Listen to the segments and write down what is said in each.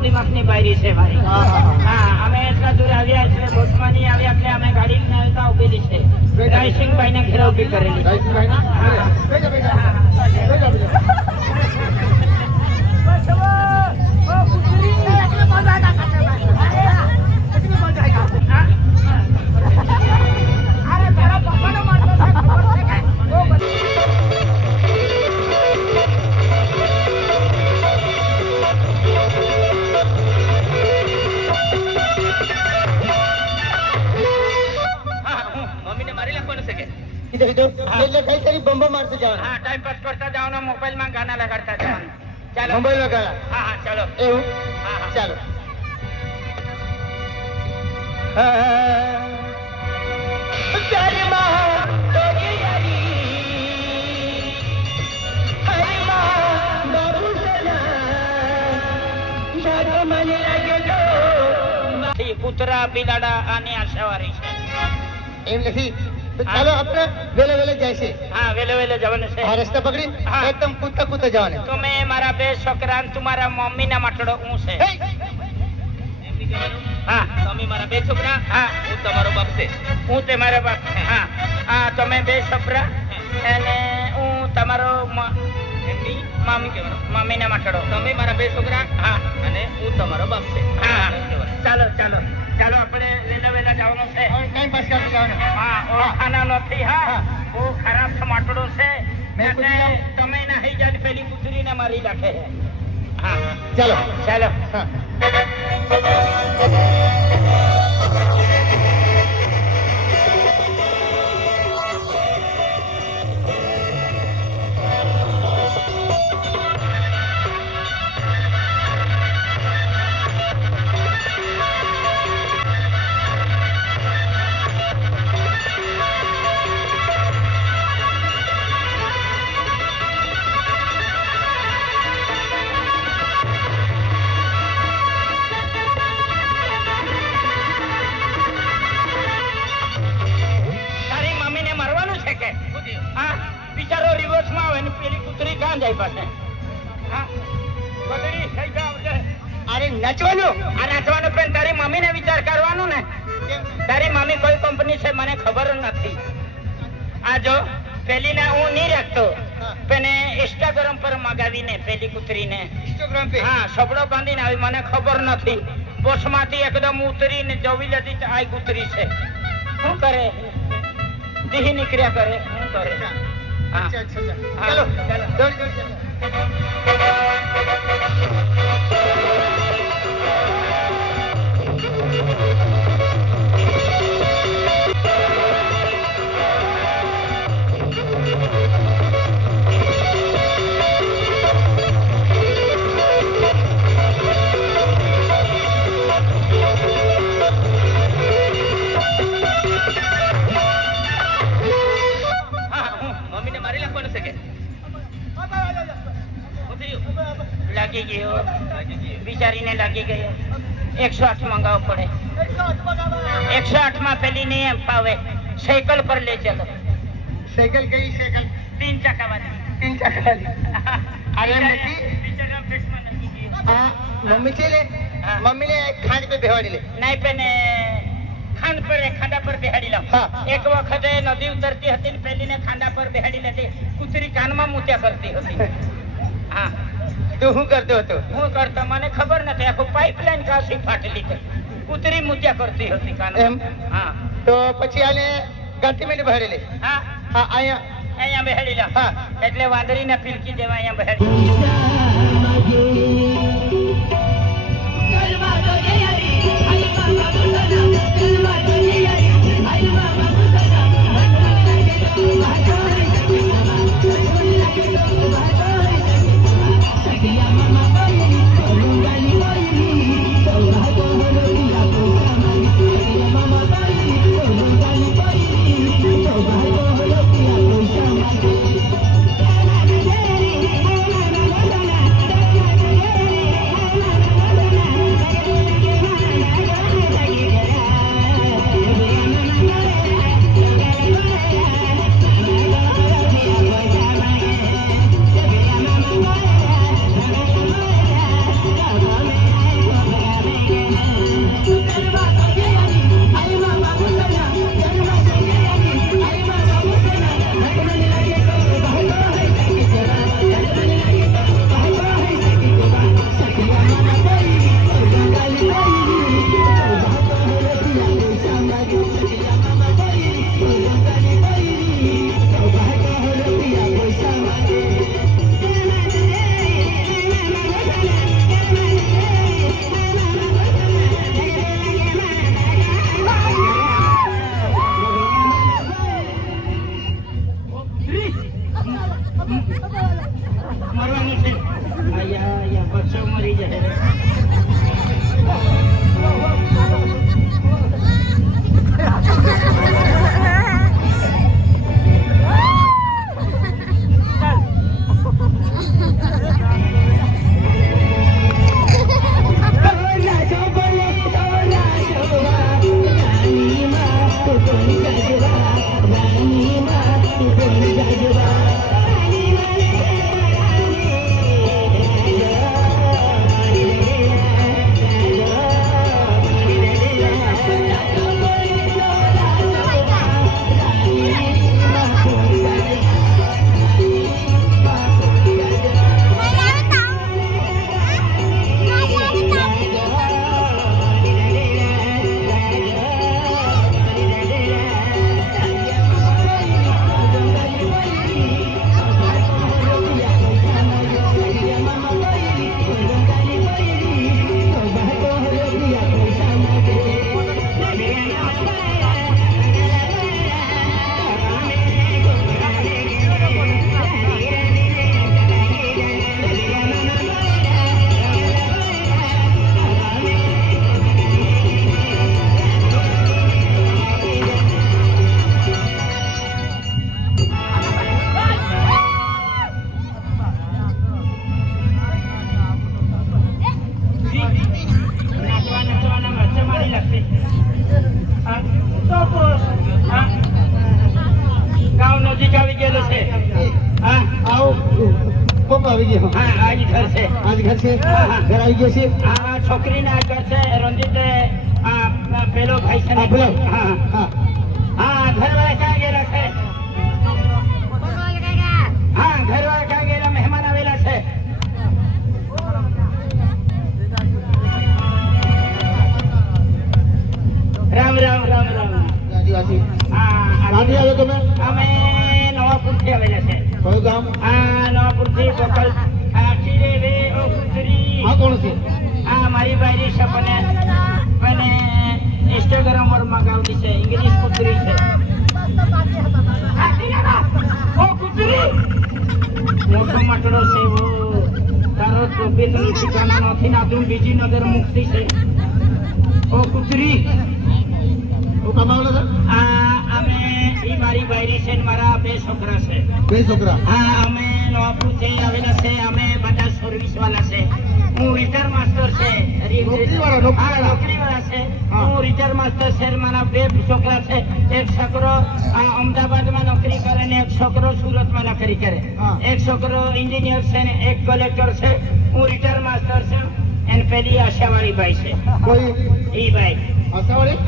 દિમાગની બાયરી છે મારી હા. અમે એટલા દૂર આવ્યા એટલે બોસમાની આવ્યા એટલે અમે ગાડી લઈને આવતા ઉભેલી છે રાયસિંગભાઈ ને ઘેરા ઊભી કરેલી એટલે કઈ તારી બંબો મારતો જવાનું. હા ટાઈમ પાસ કરતા જવાનો મોબાઈલમાં ગાના લગાડતા જવાનું. ચાલો. મોબાઈલ વગાડા હા હા ચાલો. એવું? હા હા. ચાલો. તારી માં તોરી યારી હરી માં બાબુ સના મને લાગે તો કૂતરા બિલાડા આની આશાવારી છે. એમ નથી. ચાલો આપણે વેલે વેલે જાય છે. હા વેલે વેલે જવાનું છે. આ રસ્તા પકડી. હા. એકદમ કૂદતા કૂદતા જવાનું. તો મેં મારા બે મમ્મી ના માટડો હું છે. હા! તમે મારા બે છોકરા? હા. હું તમારો બાપ છે. હું તે મારા બાપ. છે હા. હા તમે બે છોકરા અને હું તમારો મમ્મી મમ્મી ના માટડો. તમે મારા બે છોકરા? હા. અને હું તમારો બાપ છે. હા. ચાલો ચાલો. ચાલો આપણે વેલા વેલા જવાનું છે. કઈ ટાઈમ પાસ જવાનું હા ઓળખાના નથી હા. બહુ ખરાબ માટડો છે. મેં એટલે તમે નહીં જાત પેલી કુતરીને મારી નાખે. હા. ચાલો. ચાલો. હા. કૂતરી જાય પાસે અરે નચવાનું? આ નાચવાનું પણ તારી મમ્મીને વિચાર કરવાનો ને? તારી મમ્મી કોઈ કંપની છે મને ખબર નથી. આ જો પેલીને હું નહીં રાખતો. પેને ઇન્સ્ટાગ્રામ પર મગાવીને પેલી કૂતરીને. Instagram pay? હા સબડો બાંધીને આવી મને ખબર નથી. બોસમાંથી એકદમ ઉતરીને જવી લીધી આ કૂતરી છે. શું કરે? દીહી નીકળ્યા કરે. શું કરે? અચ્છા અચ્છા. ચાલો ચાલો. દોડ દોડ ચાલો બિચારીને લાગી ગયો. એકસો આઠ મંગાવવો પડે. એકસો આઠમાં પેલી નહીં એમ પાવે સાયકલ પર લે ચલો. સાયકલ કઈ સાયકલ? તીન ચાકા વાળી. તીન ચાકાવાળી મમ્મી છે લે. મમ્મીને ખાંડ પર બેવાડી લે. નાઈ પેને ખાંડ પર ખાંડા પર બેહાડી લાવ. એક વખતે નદી ઉતરતી હતી ને પેલીને ખાંડા પર બેહાડી લેતી. કૂતરી કાનમાં મૂત્યા કરતી હતી. હા. તું શું કરતો હતો? હું કરતો મને ખબર નથી. આખું પાઇપલાઇન કાશી ફાટેલી હતી કૂતરી મૂત્યા કરતી હતી એમ? હા. તો પછી આને ગાંઠી મેં ભરેલી લે હા. હા અહીંયા? અહીંયા બેહાડી લાવ હા. એટલે વાંદરીને ફિલકી દેવા અહીંયા બેહાડી. મારી લાગશે નજીક આવી ગયેલો છે હા આવો આવી ગયો હા આ જ ઘર છે આજ ઘર છે આ છોકરીના ઘર છે રંજીત આ આ પેલો ભાઈ છે હા હા હા બાયરી છે પણ મને ઇન્સ્ટાગ્રામ પર મગાવતી છે ઇંગ્લિશ કુતરી છે આ ટીના ઓ કુતરી મોટો માટડો છે ઓ તારો તબિયતનું ઠિકાના નથી ના તું બીજી નગર મુક્તિ છે ઓ કુતરી હું કમાવલો છે આ અમે ઈ મારી બાયરી છે ને મારા બે છોકરા છે બે છોકરા હા અમે નવાપુરથી આવેલા છે અમે બધા સર્વિસ વાળા છે હું. રિટાયર માસ્ટર છે નોકરીવાળા, નોકરીવાળા. છે. હું. રિટાયર માસ્ટર છે મારા બે છોકરા છે. એક છોકરો અમદાવાદમાં નોકરી કરે ને એક છોકરો સુરતમાં નોકરી કરે. એક છોકરો એન્જિનિયર છે ને એક કલેક્ટર છે. હું રિટાયર માસ્ટર છું. એને પેલી આશાવાળી ભાઈ છે. કોઈ? ઈ ભાઈ.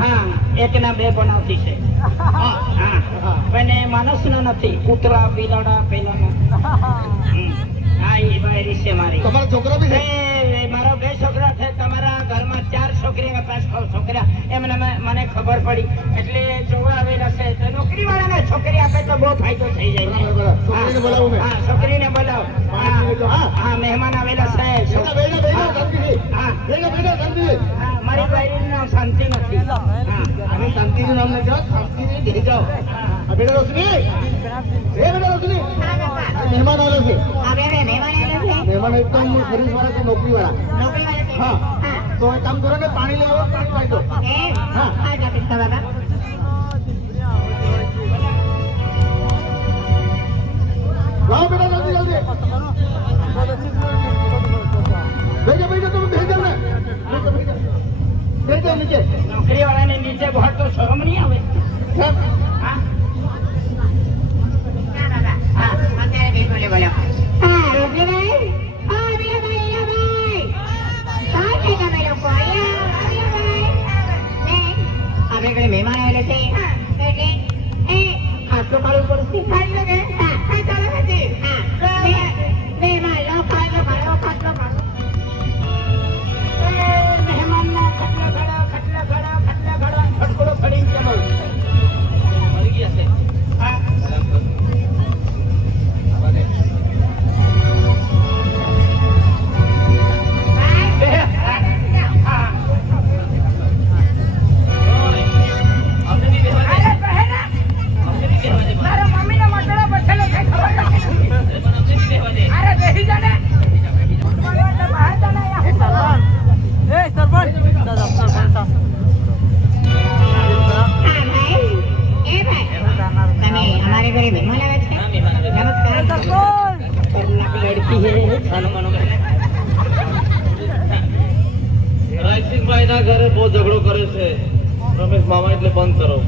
હા એકના બે બનાવતી છે. હા. હા. હા. માણસ માણસનો નથી. કૂતરા બિલાડા પેલાના હા. એ બાયરી છે મારી. તમારા છોકરા બી છે? બે છોકરા છે તમારા ઘરમાં ચાર છોકરી અને પાંચ છોકરા. એમને મને ખબર પડી. એટલે જોવા આવેલા છે તો નોકરી વાળાને છોકરી આપે તો બહુ ફાયદો થઈ જાય. છે. બોલાવું હા છોકરીને બોલાવો. હા મહેમાન આવેલા છે. બેટા બેટા બેટા શાંતિથી હા. બેટા બેટા શાંતિથી. હા મારી બાયરીનું નામ શાંતિ નથી. અમે શાંતિનું નામ નથી શાંતિથી બેસી જાઓ. આ બેટા રોશની એ બેટા રોશની આ મહેમાન આવે છે. મહેમાન એકદમ સર્વિસ વાળા કે નોકરી વાળા હા. તો એક કામ કરો ને પાણી લેવો પાણી દો. હા. લાવો બેટા જલ્દી જલ્દી. તમે ને. નીચે નોકરી વાળાને નીચે બહાર તો શરમ નહીં આવે. બહુ ઝઘડો કરે છે. રમેશ મામા એટલે બંધ કરો.